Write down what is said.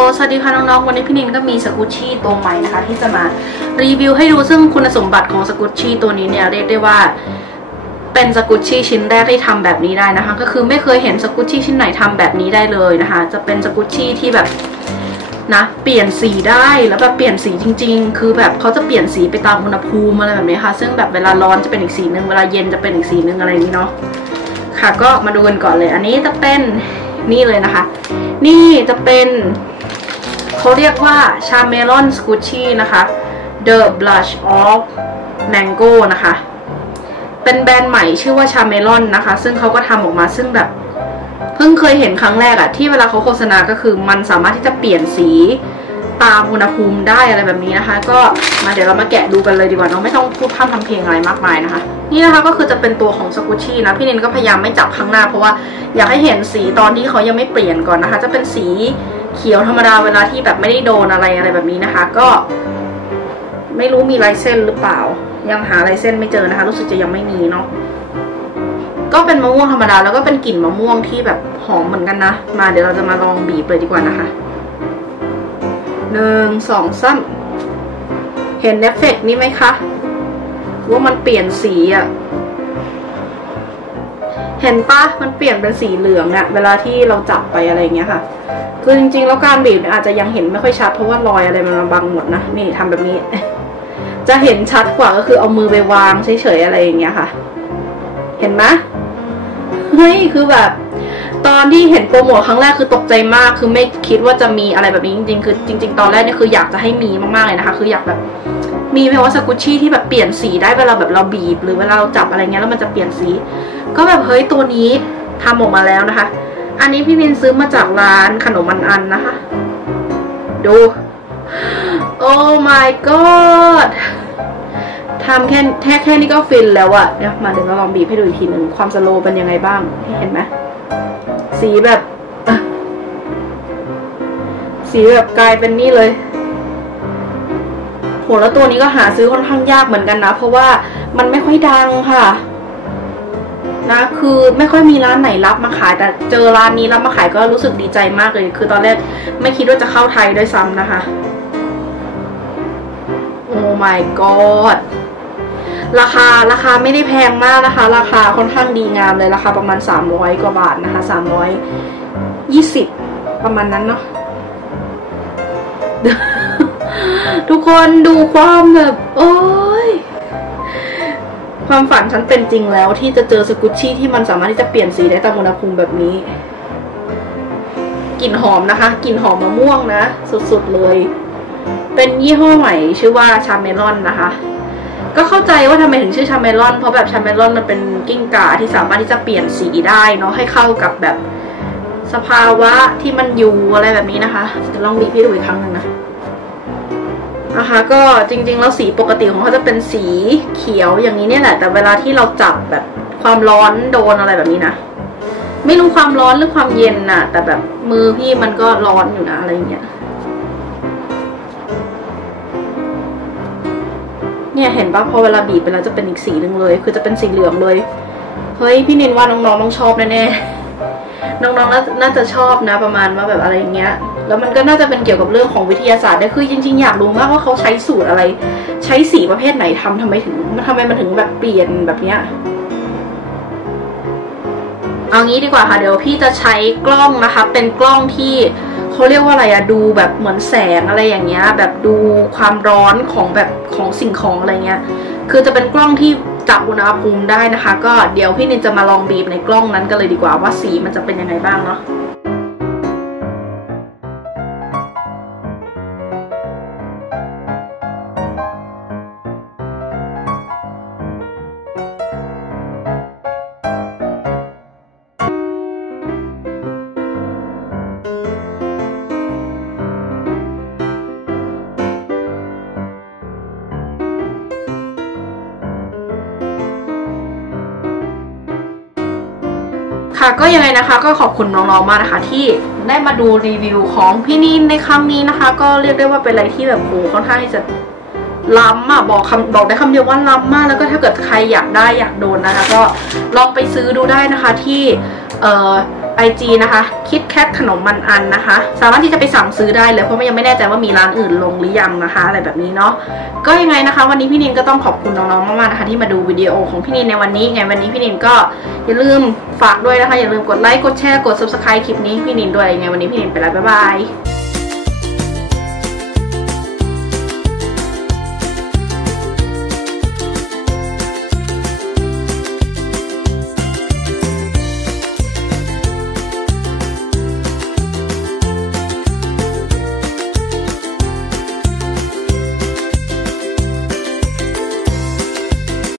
ลสวัสดีค่ะน้องๆ วันนี้พี่นินก็มีสกุชชี่ตัวใหม่นะคะ ที่จะมารีวิวให้ดูซึ่งคุณสมบัติของสกุชชี่ตัวนี้เนี่ยเรียกได้ว่าเป็นสกุชชี่ชิ้นแรกที่ทำแบบนี้ได้นะคะ ก็คือไม่เคยเห็นสกุชชี่ชิ้นไหนทำแบบนี้ได้เลยนะคะ จะเป็นสกุชชี่ที่แบบนะเปลี่ยนสีได้แล้วแบบเปลี่ยนสีจริง ๆ คือแบบเขาจะเปลี่ยนสีไปตามอุณหภูมิอะไรแบบนี้ค่ะ ซึ่งแบบเวลาร้อนจะเป็นอีกสีหนึ่งเวลาเย็นจะเป็นอีกสีหนึ่งอะไรอย่างนี้เนาะค่ะก็มาดูกันก่อนเลย อันนี้จะเป็นนี่เลยนะคะ นี่จะเป็น เขาเรียกว่าชาเมลอนสกูชี่นะคะ The Blush of Mango นะคะ เป็นแบรนด์ใหม่ชื่อว่าชาเมลอนนะคะ ซึ่งเขาก็ทำออกมาซึ่งแบบเพิ่งเคยเห็นครั้งแรกอะที่เวลาเขาโฆษณาก็คือมันสามารถที่จะเปลี่ยนสีตามอุณหภูมิได้อะไรแบบนี้นะคะ ก็มาเดี๋ยวเรามาแกะดูกันเลยดีกว่าเนาะไม่ต้องพูดพร่ำทำเพลงอะไรมากมายนะคะ นี่นะคะก็คือจะเป็นตัวของสกุชชี่นะพี่นินก็พยายามไม่จับข้างหน้าเพราะว่าอยากให้เห็นสีตอนที่เขายังไม่เปลี่ยนก่อนนะคะ จะเป็นสี เขียวธรรมดาเวลาที่แบบไม่ได้โดนอะไรอะไรแบบนี้นะคะ ก็ ไม่รู้มีลายเส้นหรือเปล่า ยังหาลายเส้นไม่เจอนะคะ รู้สึกจะยังไม่มีเนาะก็เป็นมะม่วงธรรมดาแล้วก็เป็นกลิ่นมะม่วงที่แบบหอมเหมือนกันนะ มาเดี๋ยวเราจะมาลองบีบเลยดีกว่านะคะหนึ่งสองสามเห็นเอฟเฟกนี่ไหมคะว่ามันเปลี่ยนสีอะ เห็นปะมันเปลี่ยนเป็นสีเหลืองอะเวลาที่เราจับไปอะไรเงี้ยค่ะ คือจริงๆ แล้วการบีบอาจจะยังเห็นไม่ค่อยชัดเพราะว่ารอยอะไรมันบังหมดนะนี่ทำแบบนี้ จะเห็นชัดกว่าก็คือเอามือไปวางเฉยๆอะไรอย่างเงี้ยค่ะ เห็นไหมเฮ้ยคือแบบ ตอนที่เห็นโปรโมทครั้งแรกคือตกใจมาก คือไม่คิดว่าจะมีอะไรแบบนี้จริง ๆ คือจริง ๆ ตอนแรกเนี่ยคืออยากจะให้มีมากๆเลยนะคะ คืออยากแบบ มีเพราะว่าสกุชชี่ที่แบบเปลี่ยนสีได้เวลาแบบเราบีบ หรือเวลาเราจับอะไรเงี้ยแล้วมันจะเปลี่ยนสี ก็แบบเฮ้ยตัวนี้ทำออกมาแล้วนะคะ อันนี้พี่นินซื้อมาจากร้านขนมมันอันนะคะ ดู โอ้ my god ทำแค่แค่แค่นี้ก็ฟินแล้วอะเดี๋ยวมาเดี๋ยวเราลองบีบให้ดูอีกทีหนึ่งความสโลว์เป็นยังไงบ้าง เห็นไหมสีแบบ สีแบบกลายเป็นนี่เลย แล้วตัวนี้ก็หาซื้อค่อนข้างยากเหมือนกันนะ เพราะว่ามันไม่ค่อยดังค่ะ นะ คือไม่ค่อยมีร้านไหนรับมาขาย แต่เจอร้านนี้รับมาขายก็รู้สึกดีใจมากเลย คือตอนแรกไม่คิดว่าจะเข้าไทยด้วยซ้ำนะคะ โอ้ my god ราคาราคาไม่ได้แพงมากนะคะ ราคาค่อนข้างดีงามเลยราคาประมาณสามร้อยกว่าบาทนะคะสามร้อยยี่สิบประมาณนั้นเนาะ ทุกคนดูความแบบ โอ้ยความฝันฉันเป็นจริงแล้ว ที่จะเจอสกุชชี่ที่มันสามารถที่จะเปลี่ยนสีได้ตามอุณหภูมิแบบนี้กลิ่นหอมนะคะกลิ่นหอมมะม่วงนะ สุดๆเลย เป็นยี่ห้อใหม่ชื่อว่าชาเมลอนนะคะ ก็เข้าใจว่าทำไมถึงชื่อชาเมลอนเพราะแบบชาเมลอนมันเป็นกิ้งก่าที่สามารถที่จะเปลี่ยนสีได้เนาะให้เข้ากับแบบสภาวะที่มันอยู่อะไรแบบนี้นะคะจะลองบีบให้ดูอีกครั้งหนึ่งนะ นะคะก็จริงๆแล้วสีปกติของเขาจะเป็นสีเขียวอย่างนี้เนี่ยแหละ แต่เวลาที่เราจับแบบความร้อนโดนอะไรแบบนี้นะ ไม่รู้ความร้อนหรือความเย็นน่ะ แต่แบบมือพี่มันก็ร้อนอยู่นะอะไรอย่างเงี้ยเนี่ยเห็นปะพอเวลาบีบไปแล้วจะเป็นอีกสีหนึ่งเลย คือจะเป็นสีเหลืองเลยเฮ้ยพี่นินว่าน้องๆต้องชอบแน่ๆน้องๆน่าจะชอบนะประมาณว่าแบบอะไรเงี้ย แล้วมันก็น่าจะเป็นเกี่ยวกับเรื่องของวิทยาศาสตร์ได้คือจริง ๆ อยากรู้มากว่าเขาใช้สูตรอะไร ใช้สีประเภทไหนทำทำไมถึงมันทำไมมันถึงแบบเปลี่ยนแบบเนี้ยเอางี้ดีกว่าค่ะเดี๋ยวพี่จะใช้กล้องนะคะ เป็นกล้องที่เขาเรียกว่าอะไรอะดูแบบเหมือนแสงอะไรอย่างเงี้ย แบบดูความร้อนของแบบของสิ่งของอะไรเงี้ย คือจะเป็นกล้องที่จับอุณหภูมิได้นะคะ ก็เดี๋ยวพี่นินจะมาลองบีบในกล้องนั้นกันเลยดีกว่าว่าสีมันจะเป็นยังไงบ้างเนาะ ค่ะก็ยังไงนะคะก็ขอบคุณน้องๆมากนะคะ ที่ได้มาดูรีวิวของพี่นินในครั้งนี้นะคะ ก็เรียกได้ว่าเป็นอะไรที่แบบโหค่อนข้างที่จะล้ำอะบอกคำบอกได้คำเดียวว่าล้ำมากแล้วก็ถ้าเกิดใครอยากได้อยากโดนนะคะ ก็ลองไปซื้อดูได้นะคะที่เอ่อ IG นะคะคิดแคทขนมมันอันนะคะ สามารถที่จะไปสั่งซื้อได้เลยเพราะมันยังไม่แน่ใจว่ามีร้านอื่นลงหรือยังนะคะ อะไรแบบนี้เนาะก็ยังไงนะคะ วันนี้พี่นินก็ต้องขอบคุณน้องๆมากๆนะคะ ที่มาดูวิดีโอของพี่นินในวันนี้ไงวันนี้พี่นินก็อย่าลืมฝากด้วยนะคะ อย่าลืมกดไลค์กดแชร์กด subscribe คลิปนี้พี่นินด้วยไงวันนี้พี่นินไปแล้วบ๊ายบาย